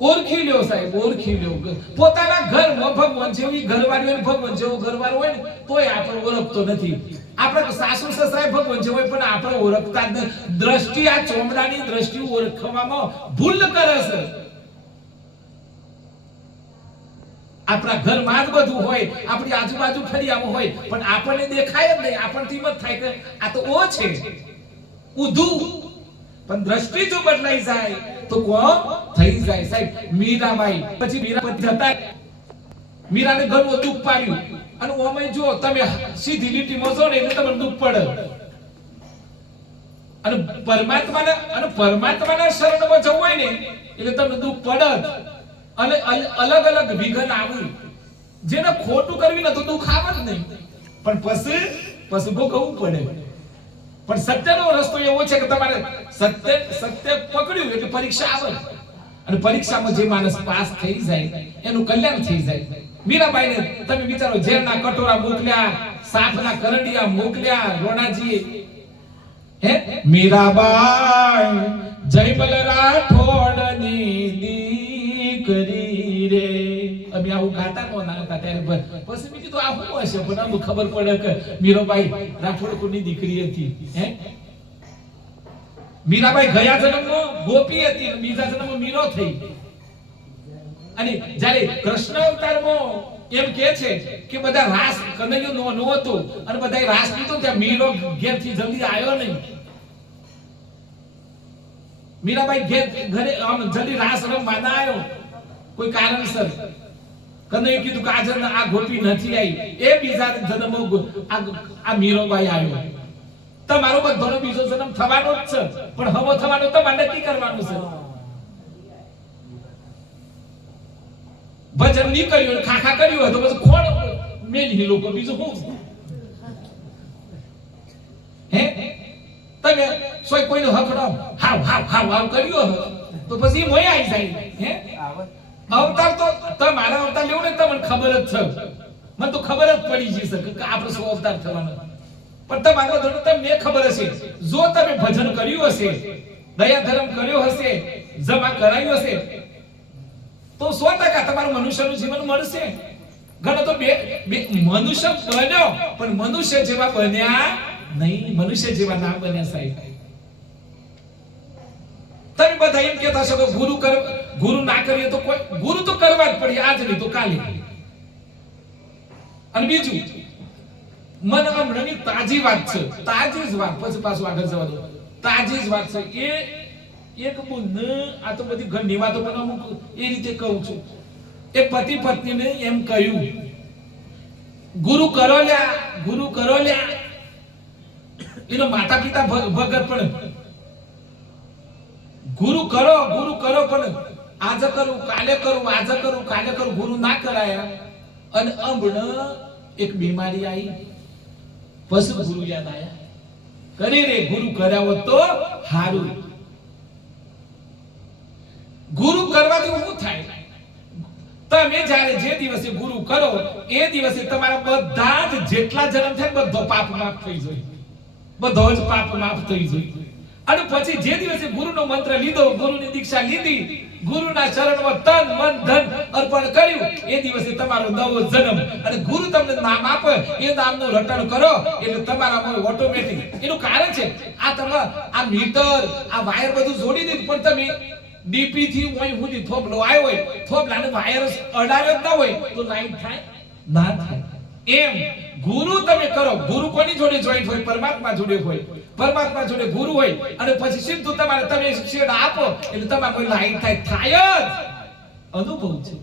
ઓળખી લ્યો સાહેબ, ઓળખી લ્યો. પોતાના ઘરમાં ભગવાન જેવી ઘરવાળી ભગવાન જેવો ઘરવાળો હોય ને તોય આપણે ઓળખતો નથી. આપણે સાસુ સસરા ભગવાન જેવો હોય પણ આપણે ઓળખતા જ નથી. દ્રષ્ટિ, આ ચોમડાની દ્રષ્ટિ ઓળખવામાં ભૂલ કરે છે. આપણા ઘરમાં જ બધું હોય, આપણી આજુબાજુ ફરિયામાં હોય પણ આપણને દેખાય જ નહીં. આપણથી મત થાય કે આ તો ઓ છે, ઊધું. પણ દ્રષ્ટિ જો બદલાઈ જાય તો કોમ થઈ જાય સાહેબ. મીરાબાઈ પછી મીરાપતિ હતા, મીરાને ઘણું દુઃખ પાડ્યું અને ઓમે જો તમે સીધી લીટીમાં જો ને એટલે તમને દુઃખ પડે. અને પરમાત્માના શરણમાં જવું હોય ને એટલે તમને દુઃખ પડે. અને અલગ અલગ વિઘન આવ્યું. જેને ખોટું કરવી ને તો દુઃખ આવે જ નહીં, પણ પછી ભોગવવું પડે. પણ સત્યનો રસ્તો એવો છે કે તમારે સત્ય પકડ્યું એટલે પરીક્ષા આવે અને પરીક્ષામાં જે માણસ પાસ થઈ જાય એનું કલ્યાણ થઈ જાય. મીરાબાઈને તમે વિચારો, ઝેરના કટોરા મોકલ્યા, સાપના કરંડિયા મોકલ્યા રોણાજીએ. હે મીરાબાઈ જયમલ રાઠોડની દીકરી રે. અમે આવું ગાતા નો નાતા ત્યારે પછી મેં કીધું આ શું હશે, પણ આમ ખબર પડે કે મીરાબાઈ રાઠોડ કોની દીકરી હતી. હે મીરાબાઈ ગયા જન્મમાં ગોપી હતી, બીજા જન્મમાં મીરો થઈ. અને જ્યારે કૃષ્ણ અવતારમાં એમ કહે છે કે બધા રાસ કનૈયો નો હતો અને બધા રાસ લીધો, ત્યાં મીરો ઘેરથી જલ્દી આવ્યો નહીં. મીરાબાઈ ઘરે આમ જલ્દી રાસ રમવા ના આવ્યો કોઈ કારણસર. કનૈયો કીધું કે આજે આ ગોપી નથી આવી, એ બીજા જન્મમાં આ મીરાબાઈ આવ્યો. તમારો બધાનો બીજો જન્મ થવાનો જ છે, પણ હવો થવાનો તમારે નક્કી કરવાનું છે. ભજન નહીં કર્યું, ખાખા કર્યું હોય તો પછી ખોડ મેલી લોકો, બીજું શું? હે તમે કોઈનો હકડો હાવ હાવ હાવ હાવ કર્યો તો પછી મોય આવી જાય. હે અવતાર તો તમારા અવતાર લેવું ને તમને ખબર જ છે. મને તો ખબર જ પડી જશે કે આપણે શું અવતાર થવાનો. પણ તમારો તમને ખબર હશે, જો તમે ભજન કર્યું હશે, દયા ધર્મ કર્યો હશે, જમા કરાયું હશે તો 100% તમારું મનુષ્યનું જીવન મળશે. ઘણો તો બે મનુષ્ય બન્યો પણ મનુષ્ય જેવા બન્યા નહીં, મનુષ્ય જેવા ના બન્યા સાહેબ. તમે બધા એમ કહેતા છો કે ગુરુ ના કરીએ તો કોઈ ગુરુ તો કરવા જ પડે, આજ નહીં તો કાલે. અને બીજું મન હમણાંની તાજી વાત છે, તાજી જ વાત, પછી પાછું આગળ જવા દો. તાજી જ વાત છે એ એક બુન આ તો બધી ઘણી વાતો પણ અમુક એ રીતે કહું છું. એ પતિ પત્નીને એમ કહ્યું, ગુરુ કરો લ્યા. એનો માતા પિતા ભગત પણ ગુરુ કરો પણ આજે કરું કાલે કરું ગુરુ ના કરાયા. અને હમણાં એક બીમારી આવી, પછી ગુરુ યાદ આયા. કરી રે ગુરુ કરાવો તો હારું. ગુરુ કરવાથી શું થાય? તમે જ્યારે જે દિવસે ગુરુ કરો એ દિવસે તમારા બધા જ જેટલા જન્મ થાય બધો પાપ માફ થઈ જાય, બધો જ પાપ માફ થઈ જાય. અને પછી જે દિવસે ગુરુનો મંત્ર લીધો, ગુરુની દીક્ષા લીધી, ગુરુના ચરણમાં તન મન ધન અર્પણ કર્યું, એ દિવસે તમારો નવો જન્મ. અને ગુરુ તમને નામ આપે એ નામનું રટણ કરો એટલે તમારામાં ઓટોમેટિક. એનું કારણ છે આ મીટર આ વાયર બધું જોડી દીધું, પણ તમે ડીપી થી ઓય સુધી થોબલો આવ્યો હોય, થોબલાને વાયર અડાડ્યો ના હોય તો લાઈટ થાય ના થાય. એમ ગુરુ તમે કરો, ગુરુ કોની જોડે જોઈન્ટ હોય? પરમાત્મા જોડે હોય. પરમાત્મા જોડે ગુરુ હોય અને પછી સીધું તમે શેડ આપો એટલે તમારે લાઈટ થાય જ. અનુભવ છે.